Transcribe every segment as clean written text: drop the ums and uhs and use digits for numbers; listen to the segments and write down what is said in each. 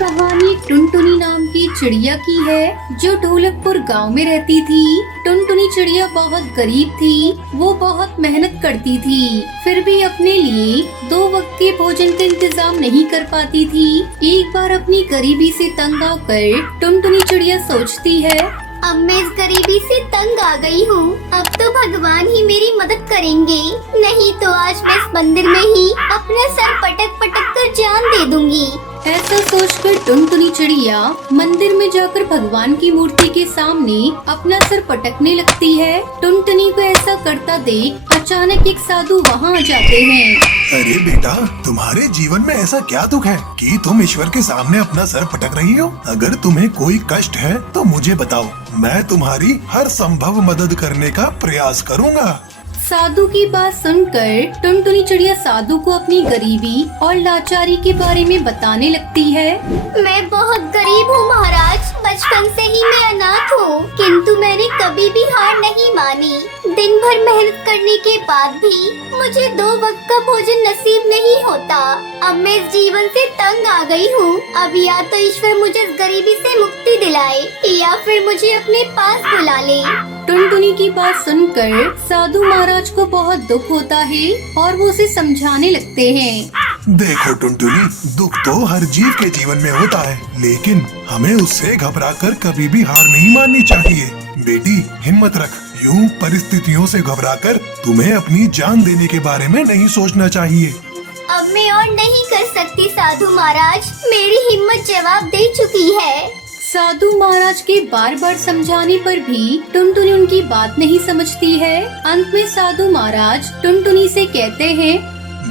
कहानी टुनटुनी नाम की चिड़िया की है जो ढोलकपुर गांव में रहती थी। टुनटुनी चिड़िया बहुत गरीब थी। वो बहुत मेहनत करती थी, फिर भी अपने लिए 2 वक्त के भोजन का इंतजाम नहीं कर पाती थी। एक बार अपनी गरीबी से तंग आकर टुनटुनी चिड़िया सोचती है, अब मैं इस गरीबी से तंग आ गई हूँ। अब तो भगवान ही मेरी मदद करेंगे, नहीं तो आज मैं इस मंदिर में ही अपना सर पटक पटक कर जान दे दूंगी। ऐसा सोचकर टुनटुनी चिड़िया मंदिर में जाकर भगवान की मूर्ति के सामने अपना सर पटकने लगती है। टुनटुनी को ऐसा करता देख अचानक एक साधु वहाँ आ जाते हैं। अरे बेटा, तुम्हारे जीवन में ऐसा क्या दुख है कि तुम ईश्वर के सामने अपना सर पटक रही हो? अगर तुम्हें कोई कष्ट है तो मुझे बताओ, मैं तुम्हारी हर संभव मदद करने का प्रयास करूँगा। साधु की बात सुनकर टुनटुनी चिड़िया साधु को अपनी गरीबी और लाचारी के बारे में बताने लगती है। मैं बहुत गरीब हूँ महाराज, बचपन से ही मैं अनाथ हूँ, किंतु मैंने कभी भी हार नहीं मानी। दिन भर मेहनत करने के बाद भी मुझे 2 वक्त का भोजन नसीब नहीं होता। अब मैं इस जीवन से तंग आ गई हूँ। अब या तो ईश्वर मुझे इस गरीबी से मुक्ति दिलाए या फिर मुझे अपने पास बुला ले। टुनटुनी की बात सुनकर साधु महाराज को बहुत दुख होता है और वो उसे समझाने लगते हैं। देखो टुनटुनी, दुख तो हर जीव के जीवन में होता है, लेकिन हमें उससे घबराकर कभी भी हार नहीं माननी चाहिए। बेटी, हिम्मत रख। यूं परिस्थितियों से घबराकर तुम्हें अपनी जान देने के बारे में नहीं सोचना चाहिए। अब मैं और नहीं कर सकती साधु महाराज, मेरी हिम्मत जवाब दे चुकी है। साधु महाराज के बार बार समझाने पर भी टुनटुनी उनकी बात नहीं समझती है। अंत में साधु महाराज टुनटुनी से कहते हैं,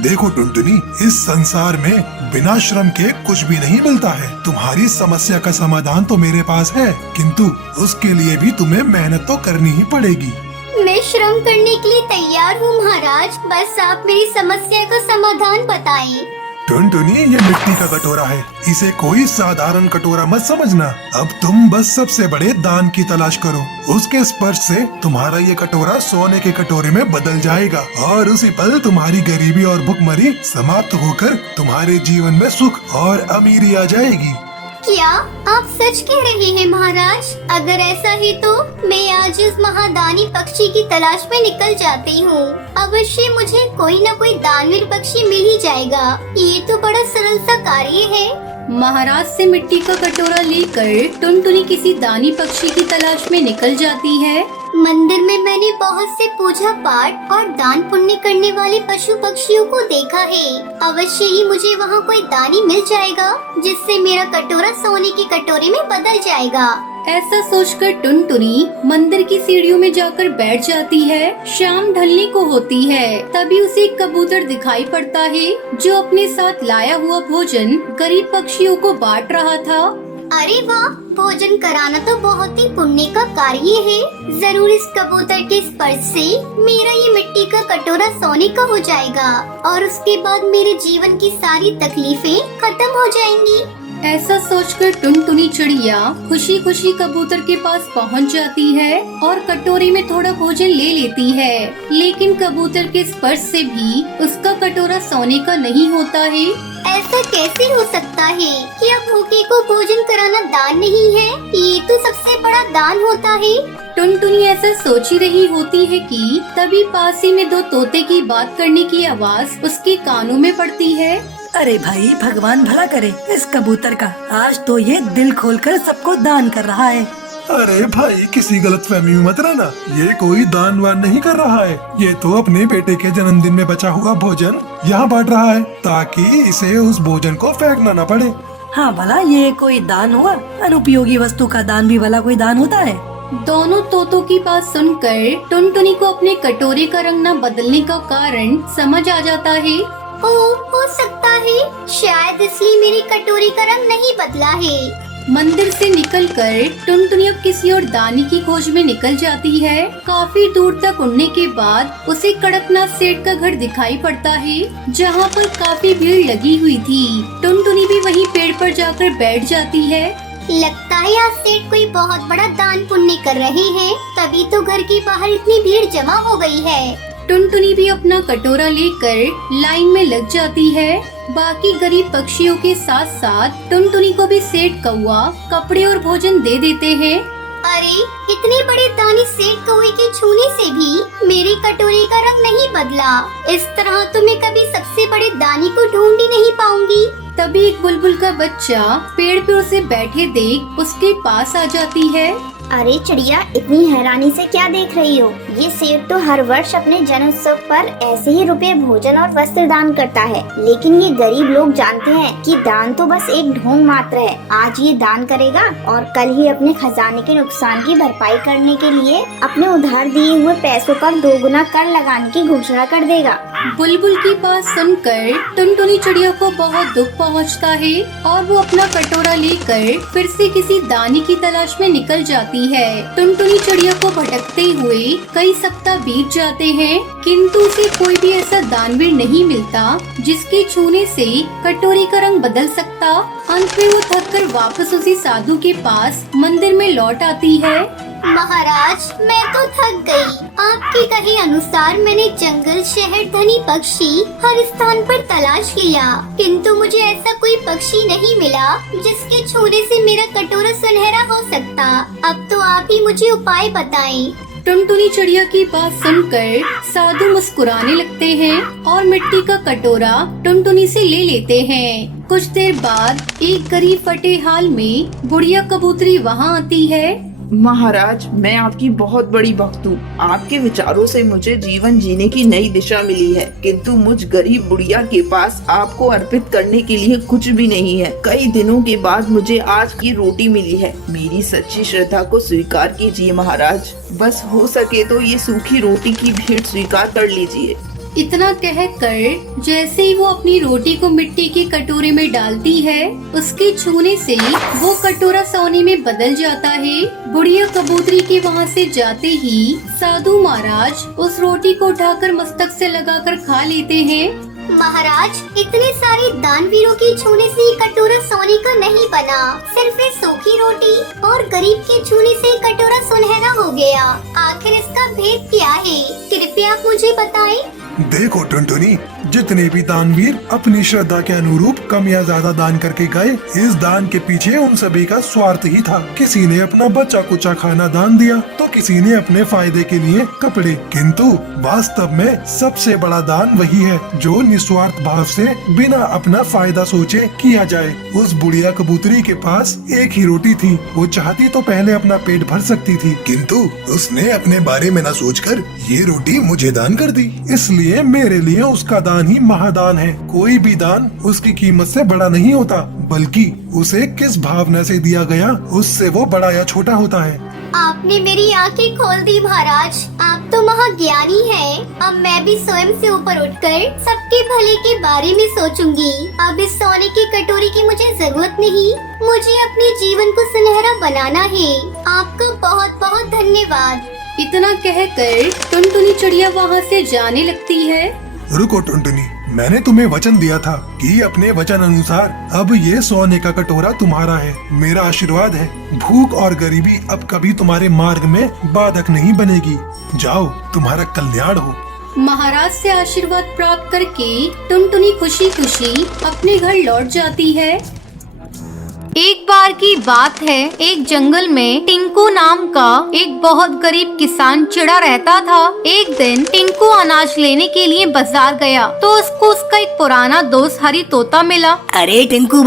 देखो टुनटुनी, इस संसार में बिना श्रम के कुछ भी नहीं मिलता है। तुम्हारी समस्या का समाधान तो मेरे पास है, किंतु उसके लिए भी तुम्हें मेहनत तो करनी ही पड़ेगी। मैं श्रम करने के लिए तैयार हूँ महाराज, बस आप मेरी समस्या का समाधान बताएं। टुनटुनी, ये मिट्टी का कटोरा है, इसे कोई साधारण कटोरा मत समझना। अब तुम बस सबसे बड़े दान की तलाश करो। उसके स्पर्श से तुम्हारा ये कटोरा सोने के कटोरे में बदल जाएगा और उसी पल तुम्हारी गरीबी और भुखमरी समाप्त होकर तुम्हारे जीवन में सुख और अमीरी आ जाएगी। क्या आप सच कह रहे हैं महाराज? अगर ऐसा है तो मैं आज इस महादानी पक्षी की तलाश में निकल जाती हूँ। अवश्य मुझे कोई न कोई दानवीर पक्षी मिल ही जाएगा। ये तो बड़ा सरल सा कार्य है। महाराज से मिट्टी का कटोरा लेकर टुनटुनी किसी दानी पक्षी की तलाश में निकल जाती है। मंदिर में मैंने बहुत से पूजा पाठ और दान पुण्य करने वाले पशु पक्षियों को देखा है। अवश्य ही मुझे वहाँ कोई दानी मिल जाएगा जिससे मेरा कटोरा सोने के कटोरे में बदल जाएगा। ऐसा सोचकर टुनटुनी मंदिर की सीढ़ियों में जाकर बैठ जाती है। शाम ढलने को होती है, तभी उसे एक कबूतर दिखाई पड़ता है जो अपने साथ लाया हुआ भोजन गरीब पक्षियों को बांट रहा था। अरे वाह, भोजन कराना तो बहुत ही पुण्य का कार्य है। जरूर इस कबूतर के स्पर्श से मेरा ये मिट्टी का कटोरा सोने का हो जाएगा और उसके बाद मेरे जीवन की सारी तकलीफें खत्म हो जाएंगी। ऐसा सोचकर टुनटुनी चिड़िया खुशी खुशी कबूतर के पास पहुंच जाती है और कटोरे में थोड़ा भोजन ले लेती है। लेकिन कबूतर के स्पर्श से भी उसका कटोरा सोने का नहीं होता है। ऐसा कैसे हो सकता है? क्या भूखे को भोजन कराना दान नहीं है? ये तो सबसे बड़ा दान होता है। टुनटुनी ऐसा सोच ही रही होती है कि तभी पास ही में 2 तोते की बात करने की आवाज उसके कानों में पड़ती है। अरे भाई, भगवान भला करे इस कबूतर का। आज तो ये दिल खोलकर सबको दान कर रहा है। अरे भाई, किसी गलतफहमी में मत रहना। ये कोई दान वान नहीं कर रहा है, ये तो अपने बेटे के जन्मदिन में बचा हुआ भोजन यहाँ बांट रहा है ताकि इसे उस भोजन को फेंकना न पड़े। हाँ भला, ये कोई दान हुआ? अनुपयोगी वस्तु का दान भी भला कोई दान होता है? दोनों तोतों की बात सुनकर टुनटुनी को अपने कटोरे का रंग न बदलने का कारण समझ आ जाता है। हो सकता है शायद इसलिए मेरे कटोरे का रंग नहीं बदला है। मंदिर से निकलकर टुनटुनी अब किसी और दानी की खोज में निकल जाती है। काफी दूर तक उड़ने के बाद उसे कड़कनाथ सेठ का घर दिखाई पड़ता है जहाँ पर काफी भीड़ लगी हुई थी। टुनटुनी भी वहीं पेड़ पर जाकर बैठ जाती है। लगता है आज सेठ कोई बहुत बड़ा दान पुण्य कर रहे हैं, तभी तो घर के बाहर इतनी भीड़ जमा हो गई है। टुनटुनी भी अपना कटोरा लेकर लाइन में लग जाती है। बाकी गरीब पक्षियों के साथ साथ टुनटुनी को भी सेठ कौआ कपड़े और भोजन दे देते हैं। अरे इतने बड़े दानी सेठ कौवे के छूने से भी मेरी कटोरे का रंग नहीं बदला। इस तरह तो मैं कभी सबसे बड़े दानी को ढूंढ ही नहीं पाऊंगी। तभी एक बुलबुल का बच्चा पेड़ पे उसे बैठे देख उसके पास आ जाती है। अरे चिड़िया, इतनी हैरानी से क्या देख रही हो? ये सेठ तो हर वर्ष अपने जन्मोत्सव पर ऐसे ही रुपए, भोजन और वस्त्र दान करता है, लेकिन ये गरीब लोग जानते हैं कि दान तो बस एक ढोंग मात्र है। आज ये दान करेगा और कल ही अपने खजाने के नुकसान की भरपाई करने के लिए अपने उधार दिए हुए पैसों पर 2 गुना कर लगाने की घोषणा कर देगा। बुलबुल की बात सुनकर टुनटुनी चिड़िया को बहुत दुख पहुंचता है और वो अपना कटोरा लेकर फिर से किसी दानी की तलाश में निकल जाती है। टुनटुनी चिड़िया को भटकते हुए कई सप्ताह बीत जाते हैं, किंतु उसे कोई भी ऐसा दानवीर नहीं मिलता जिसके छूने से कटोरी का रंग बदल सकता। अंत में वो थककर वापस उसी साधु के पास मंदिर में लौट आती है। महाराज, मैं तो थक गई। आपके कहे अनुसार मैंने जंगल, शहर, धनी पक्षी हर स्थान पर तलाश किया, किंतु मुझे ऐसा कोई पक्षी नहीं मिला जिसके छूने से मेरा कटोरा सुनहरा हो सकता। अब तो आप ही मुझे उपाय बताएं। टुनटुनी चिड़िया की बात सुनकर साधु मुस्कुराने लगते हैं और मिट्टी का कटोरा टुनटुनी से ले लेते हैं। कुछ देर बाद एक गरीब फटे हाल में बुढ़िया कबूतरी वहाँ आती है। महाराज, मैं आपकी बहुत बड़ी भक्त हूँ। आपके विचारों से मुझे जीवन जीने की नई दिशा मिली है, किंतु मुझ गरीब बुढ़िया के पास आपको अर्पित करने के लिए कुछ भी नहीं है। कई दिनों के बाद मुझे आज की रोटी मिली है। मेरी सच्ची श्रद्धा को स्वीकार कीजिए महाराज। बस हो सके तो ये सूखी रोटी की भेंट स्वीकार कर लीजिए। इतना कहकर जैसे ही वो अपनी रोटी को मिट्टी के कटोरे में डालती है, उसके छूने से वो कटोरा सोने में बदल जाता है। बुढ़िया कबूतरी के वहाँ से जाते ही साधु महाराज उस रोटी को उठाकर मस्तक से लगाकर खा लेते हैं। महाराज, इतने सारे दानवीरों के छूने से ये कटोरा सोने का नहीं बना, सिर्फ ये सूखी रोटी और गरीब के छूने से कटोरा सुनहरा हो गया। आखिर इसका भेद क्या है? कृपया आप मुझे बताएं। देखो टुनटुनी, जितने भी दानवीर अपनी श्रद्धा के अनुरूप कम या ज्यादा दान करके गए, इस दान के पीछे उन सभी का स्वार्थ ही था। किसी ने अपना बच्चा कुचा खाना दान दिया तो किसी ने अपने फायदे के लिए कपड़े, किंतु वास्तव में सबसे बड़ा दान वही है जो निस्वार्थ भाव से बिना अपना फायदा सोचे किया जाए। उस बुढ़िया कबूतरी के पास एक ही रोटी थी। वो चाहती तो पहले अपना पेट भर सकती थी, किंतु उसने अपने बारे में न सोचकर ये रोटी मुझे दान कर दी। इसलिए मेरे लिए उसका दान ही महादान है। कोई भी दान उसकी कीमत से बड़ा नहीं होता, बल्कि उसे किस भावना से दिया गया उससे वो बड़ा या छोटा होता है। आपने मेरी आंखें खोल दी महाराज। आप तो महाज्ञानी हैं। अब मैं भी स्वयं से ऊपर उठकर सबके भले के बारे में सोचूंगी। अब इस सोने की कटोरी की मुझे जरूरत नहीं, मुझे अपने जीवन को सुनहरा बनाना है। आपका बहुत बहुत धन्यवाद। इतना कहकर टुनटुनी चिड़िया वहाँ से जाने लगती है। रुको टुनटुनी, मैंने तुम्हें वचन दिया था कि अपने वचन अनुसार अब ये सोने का कटोरा तुम्हारा है। मेरा आशीर्वाद है, भूख और गरीबी अब कभी तुम्हारे मार्ग में बाधक नहीं बनेगी। जाओ, तुम्हारा कल्याण हो। महाराज से आशीर्वाद प्राप्त करके टुनटुनी खुशी खुशी अपने घर लौट जाती है। एक बार की बात है, एक जंगल में टिंकू नाम का एक बहुत गरीब किसान चिड़ा रहता था। एक दिन टिंकू अनाज लेने के लिए बाजार गया तो उसको उसका एक पुराना दोस्त हरी तोता मिला। अरे टिंकू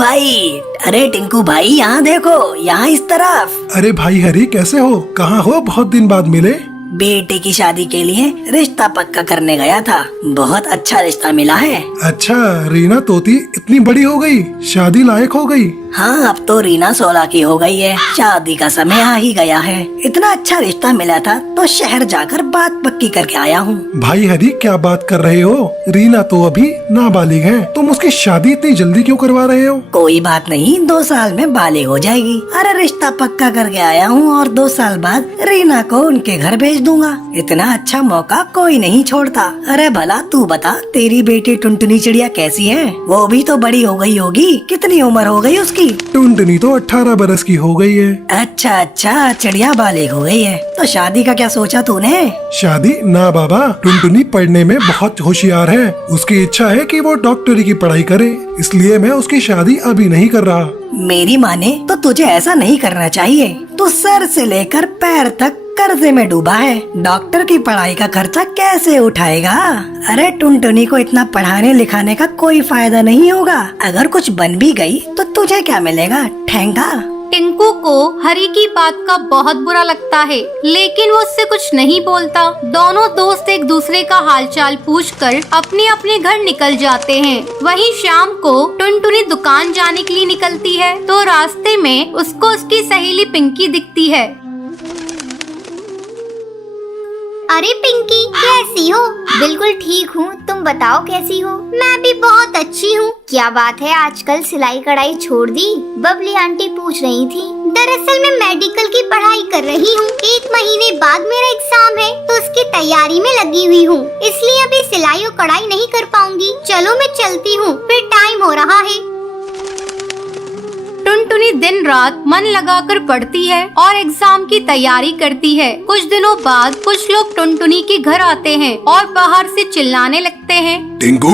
भाई, यहाँ देखो, यहाँ इस तरफ। अरे भाई हरी, कैसे हो? कहाँ हो? बहुत दिन बाद मिले। बेटे की शादी के लिए रिश्ता पक्का करने गया था। बहुत अच्छा रिश्ता मिला है। अच्छा, रीना तोती इतनी बड़ी हो गई, शादी लायक हो गई। हाँ, अब तो रीना 16 की हो गई है। शादी का समय आ ही गया है। इतना अच्छा रिश्ता मिला था तो शहर जाकर बात पक्की करके आया हूँ। भाई हरी, क्या बात कर रहे हो? रीना तो अभी नाबालिग है, तुम उसकी शादी इतनी जल्दी क्यों करवा रहे हो? कोई बात नहीं, 2 साल में बालिग हो जाएगी। अरे रिश्ता पक्का करके आया हूँ और 2 साल बाद रीना को उनके घर भेज दूंगा। इतना अच्छा मौका कोई नहीं छोड़ता। अरे भला तू बता, तेरी बेटी टुनटुनी चिड़िया कैसी है? वो भी तो बड़ी हो गई होगी। कितनी उम्र हो गई उसकी? की? टुनटुनी तो 18 बरस की हो गई है। अच्छा अच्छा, चिड़िया बालिग हो गई है। तो शादी का क्या सोचा तूने? शादी ना बाबा, टुनटुनी पढ़ने में बहुत होशियार है। उसकी इच्छा है कि वो डॉक्टरी की पढ़ाई करे, इसलिए मैं उसकी शादी अभी नहीं कर रहा। मेरी माने तो तुझे ऐसा नहीं करना चाहिए। तू सर से लेकर पैर तक कर्जे में डूबा है। डॉक्टर की पढ़ाई का खर्चा कैसे उठाएगा? अरे टुनटुनी को इतना पढ़ाने लिखाने का कोई फायदा नहीं होगा। अगर कुछ बन भी गई तो तुझे क्या मिलेगा? ठेंगा। टिंकू को हरी की बात का बहुत बुरा लगता है, लेकिन वो उससे कुछ नहीं बोलता। दोनों दोस्त एक दूसरे का हालचाल पूछकर अपने अपने घर निकल जाते हैं। वहीं शाम को टुनटुनी दुकान जाने के लिए निकलती है तो रास्ते में उसको उसकी सहेली पिंकी दिखती है। अरे पिंकी, कैसी हो? बिल्कुल ठीक हूँ, तुम बताओ कैसी हो? मैं भी बहुत अच्छी हूँ। क्या बात है, आजकल सिलाई कढ़ाई छोड़ दी? बबली आंटी पूछ रही थी। दरअसल मैं मेडिकल की पढ़ाई कर रही हूँ। 1 महीने बाद मेरा एग्जाम है तो उसकी तैयारी में लगी हुई हूँ, इसलिए अभी सिलाई और कढ़ाई नहीं कर पाऊंगी। चलो मैं चलती हूँ, फिर टाइम हो रहा है। टुनटुनी दिन रात मन लगाकर पढ़ती है और एग्जाम की तैयारी करती है। कुछ दिनों बाद कुछ लोग टुनटुनी के घर आते हैं और बाहर से चिल्लाने लगते हैं। टिंकू,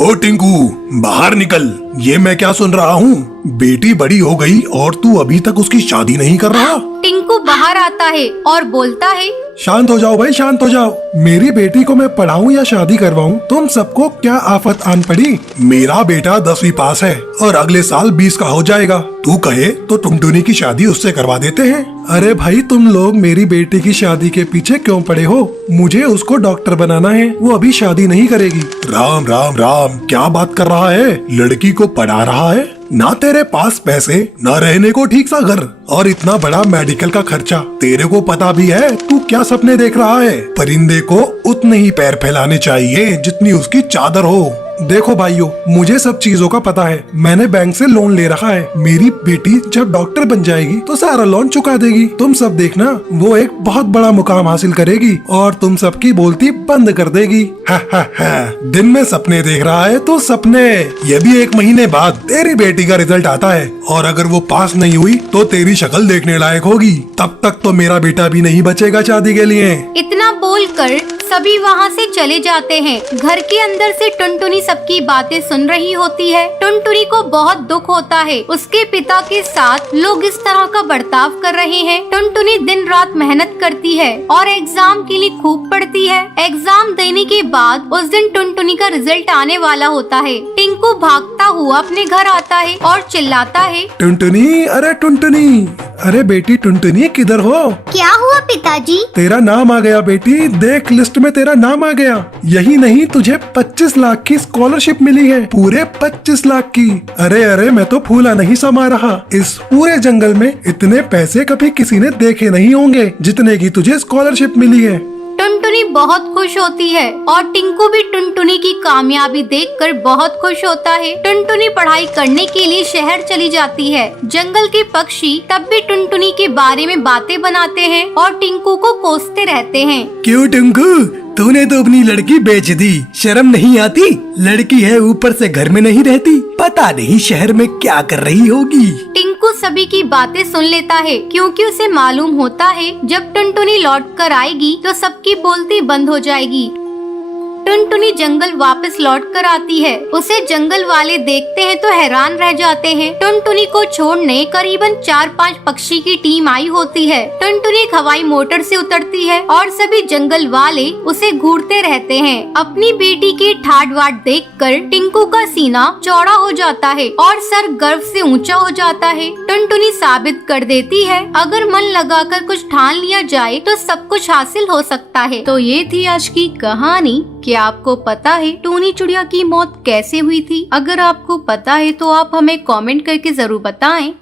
ओ टिंकू, बाहर निकल। ये मैं क्या सुन रहा हूँ? बेटी बड़ी हो गई और तू अभी तक उसकी शादी नहीं कर रहा? टिंकू बाहर आता है और बोलता है, शांत हो जाओ भाई, शांत हो जाओ। मेरी बेटी को मैं पढ़ाऊं या शादी करवाऊं, तुम सबको क्या आफत आन पड़ी? मेरा बेटा 10वीं पास है और अगले साल 20 का हो जाएगा। तू कहे तो टुनटुनी की शादी उससे करवा देते हैं। अरे भाई, तुम लोग मेरी बेटी की शादी के पीछे क्यों पड़े हो? मुझे उसको डॉक्टर बनाना है, वो अभी शादी नहीं करेगी। राम राम राम, क्या बात कर रहा है? लड़की को पढ़ा रहा है? ना तेरे पास पैसे, ना रहने को ठीक सा घर, और इतना बड़ा मेडिकल का खर्चा। तेरे को पता भी है तू क्या सपने देख रहा है? परिंदे को उतने ही पैर फैलाने चाहिए जितनी उसकी चादर हो। देखो भाइयों, मुझे सब चीजों का पता है। मैंने बैंक से लोन ले रखा है। मेरी बेटी जब डॉक्टर बन जाएगी तो सारा लोन चुका देगी। तुम सब देखना, वो एक बहुत बड़ा मुकाम हासिल करेगी और तुम सबकी बोलती बंद कर देगी। दिन में सपने देख रहा है तो सपने। ये भी 1 महीने बाद तेरी बेटी का रिजल्ट आता है और अगर वो पास नहीं हुई तो तेरी शक्ल देखने लायक होगी। तब तक तो मेरा बेटा भी नहीं बचेगा शादी के लिए। इतना बोलकर सभी वहाँ से चले जाते हैं। घर के अंदर से टुनटुनी सबकी बातें सुन रही होती है। टुनटुनी को बहुत दुख होता है, उसके पिता के साथ लोग इस तरह का बर्ताव कर रहे हैं। टुनटुनी दिन रात मेहनत करती है और एग्जाम के लिए खूब पढ़ती है। एग्जाम देने के बाद उस दिन टुनटुनी का रिजल्ट आने वाला होता है। टिंकू भागता हुआ अपने घर आता है और चिल्लाता है, टुनटुनी, अरे टुनटुनी, अरे बेटी टुनटुनी, किधर हो? क्या हुआ पिताजी? तेरा नाम आ गया बेटी, देख लिस्ट में तेरा नाम आ गया। यही नहीं, तुझे 25 लाख की स्कॉलरशिप मिली है, पूरे 25 लाख की। अरे अरे, मैं तो फूला नहीं समा रहा। इस पूरे जंगल में इतने पैसे कभी किसी ने देखे नहीं होंगे जितने की तुझे स्कॉलरशिप मिली है। टुनटुनी बहुत खुश होती है और टिंकू भी टुनटुनी की कामयाबी देखकर बहुत खुश होता है। टुनटुनी पढ़ाई करने के लिए शहर चली जाती है। जंगल के पक्षी तब भी टुनटुनी के बारे में बातें बनाते हैं और टिंकू को कोसते रहते हैं। क्यों टिंकू, तूने तो अपनी लड़की बेच दी, शर्म नहीं आती? लड़की है, ऊपर से घर में नहीं रहती, पता नहीं शहर में क्या कर रही होगी। टिंकू सभी की बातें सुन लेता है क्योंकि उसे मालूम होता है जब टुनटुनी लौट कर आएगी तो सबकी बोलती बंद हो जाएगी। टुनटुनी जंगल वापस लौट कर आती है। उसे जंगल वाले देखते हैं तो हैरान रह जाते हैं। टुनटुनी को छोड़ने करीबन 4-5 पक्षी की टीम आई होती है। टुनटुनी एक हवाई मोटर से उतरती है और सभी जंगल वाले उसे घूरते रहते हैं। अपनी बेटी की ठाट बाट देखकर टिंकू का सीना चौड़ा हो जाता है और सर गर्व से ऊंचा हो जाता है। टुनटुनी साबित कर देती है, अगर मन लगाकर कुछ ठान लिया जाए तो सब कुछ हासिल हो सकता है। तो ये थी आज की कहानी। क्या आपको पता है टूनी चिड़िया की मौत कैसे हुई थी? अगर आपको पता है तो आप हमें कमेंट करके जरूर बताएं।